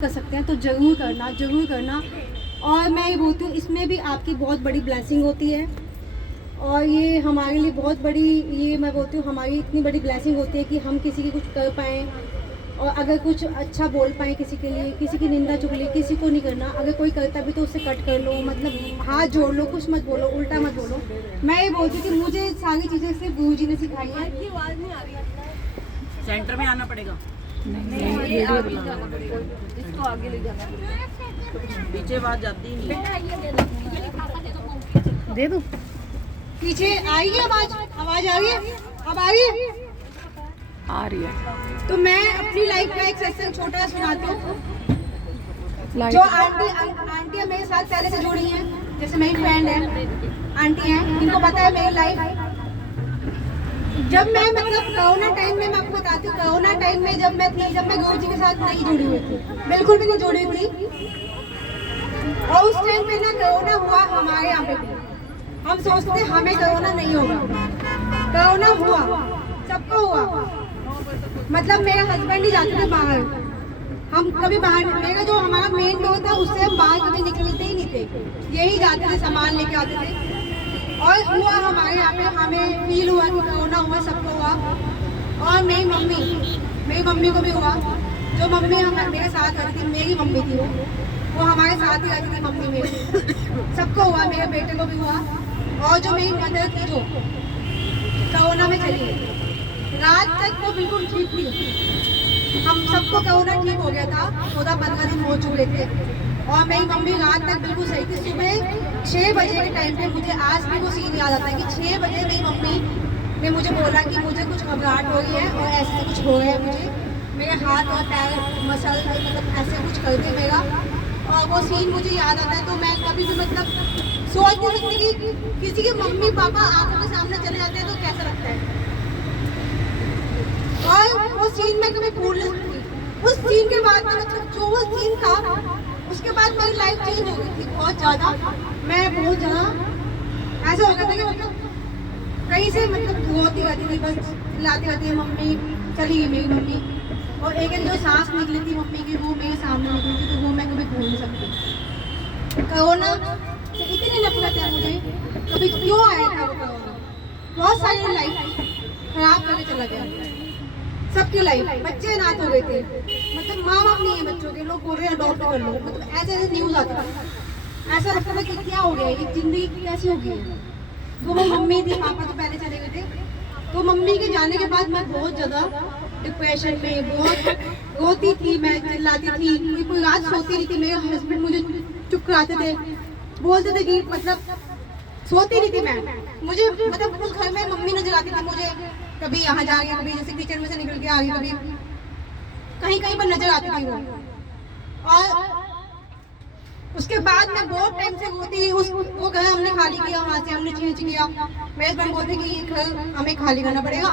कर सकते हैं तो ज़रूर करना, ज़रूर करना। और मैं ये बोलती हूँ इसमें भी आपकी बहुत बड़ी ब्लेसिंग होती है और ये हमारे लिए बहुत बड़ी, ये मैं बोलती हूँ हमारी इतनी बड़ी ब्लेसिंग होती है कि हम किसी की कुछ कर पाएँ और अगर कुछ अच्छा बोल पाएँ किसी के लिए, किसी की निंदा चुगली किसी को नहीं करना। अगर कोई करता भी तो उससे कट कर लो, मतलब हाथ जोड़ लो, कुछ मत बोलो, उल्टा मत बोलो। मैं ये बोलती हूँ कि मुझे सारी चीज़ें सिर्फ गुरु जी ने सिखाई है। आवाज़ नहीं आ रही, सेंटर में आना पड़ेगा। नहीं, ये आगे जाना पड़ेगा, इसको आगे ले जाना, पीछे बात जाती नहीं। दे दो, पीछे आई है आवाज आ रही है, अब आ रही है, आ रही है। तो मैं अपनी लाइफ का एक सत्संग छोटा सुनाती हूँ। जो आंटियाँ मेरे साथ पहले से जुड़ी हैं, जैसे मेरी फ्रेंड है, आंटी हैं, इनको पता है मेरी लाइफ। जब मैं मतलब कोरोना टाइम में, मैं आपको बताती हूँ, कोरोना टाइम में जब मैं गुरु जी के साथ नहीं जुड़ी हुई थी, बिल्कुल भी नहीं जुड़ी हुई थी। और उस टाइम पे ना कोरोना हुआ हमारे यहाँ पे भी। हम सोचते हमें कोरोना नहीं होगा, कोरोना हुआ, सबको हुआ। मतलब मेरे हस्बैंड ही जाते थे बाहर, हम कभी बाहर, मेरा जो हमारा मेन डोर था उससे हम बाहर कभी निकलते ही नहीं थे, यही जाते थे, सामान लेके आते थे। और हुआ हमारे यहाँ पे, हमें फील हुआ कि कोरोना हुआ, सबको हुआ। और मेरी मम्मी को भी हुआ। जो मम्मी मेरे साथ रहती थी, मेरी मम्मी थी वो हमारे साथ ही रहती थी, मम्मी मेरी, सबको हुआ, मेरे बेटे को भी हुआ। और जो मेरी मदर थी जो कोरोना में चली गई, रात तक वो बिल्कुल ठीक थी। हम सबको कोरोना ठीक हो गया था, 14-15 दिन हो चुके थे और मेरी मम्मी रात तक बिल्कुल सही थी। सुबह 6 बजे के टाइम पे मुझे आज भी वो सीन याद आता है कि 6 बजे मेरी मम्मी ने मुझे बोला कि मुझे कुछ घबराहट हो रही है और ऐसे कुछ हो रहा है, मुझे मेरे हाथ और पैर मसल मतलब ऐसे कुछ करते मेरा, और वो सीन मुझे याद आता है। तो मैं कभी भी मतलब सोच नहीं सकती कि किसी के मम्मी पापा आंखों के सामने चले जाते हैं तो कैसा लगता है। और वो सीन मैं कभी भूल नहीं सकती। उस सीन के बाद मतलब जो वो सीन था, उसके बाद मेरी लाइफ चेंज हो गई थी बहुत ज़्यादा। मैं बहुत ज़्यादा ऐसा हो गया था कि मतलब कहीं से मतलब रोती रहती थी, बस चिल्लाती रहती है, मम्मी चली गई मेरी मम्मी। और एक जो सांस निकली थी मम्मी की, वो मेरे सामने निकली थी, तो वो मैं कभी भूल नहीं सकती। कोरोना से इतनी नफरत है मुझे, कभी क्यों आया था वो कोरोना, बहुत सारी लाइफ खराब करके चला गया, सबकी लाइफ। बच्चे अनाथ हो गए थे, मतलब माँ बाप नहीं है बच्चों के, लोग बोल रहे हैं अडॉप्ट कर लो, मतलब ऐसे ऐसे न्यूज़ आता था। ऐसा लगता था कि क्या हो गया, ये जिंदगी कैसी हो गई है। तो वो मम्मी थी, पापा तो पहले चले गए थे। तो मम्मी के जाने के बाद मैं बहुत ज़्यादा डिप्रेशन में, बहुत रोती थी, मैं चिल्लाती थी, कोई रात सोती नहीं थी। मेरे हस्बैंड मुझे चुप कराते थे, बोलते थे कि मतलब सोती नहीं थी मैं, मुझे मतलब उस घर में मम्मी नजर आती थी मुझे, कभी यहाँ जा रही, कभी जैसे किचन में से निकल के आ रही, कभी कहीं कहीं पर नजर आती थी वो। और उसके बाद मैं बहुत टाइम से रोती, वो घर हमने खाली किया, वहाँ से हमने चेंज किया। मेरे हस्बैंड बोलते कि ये घर हमें खाली करना पड़ेगा।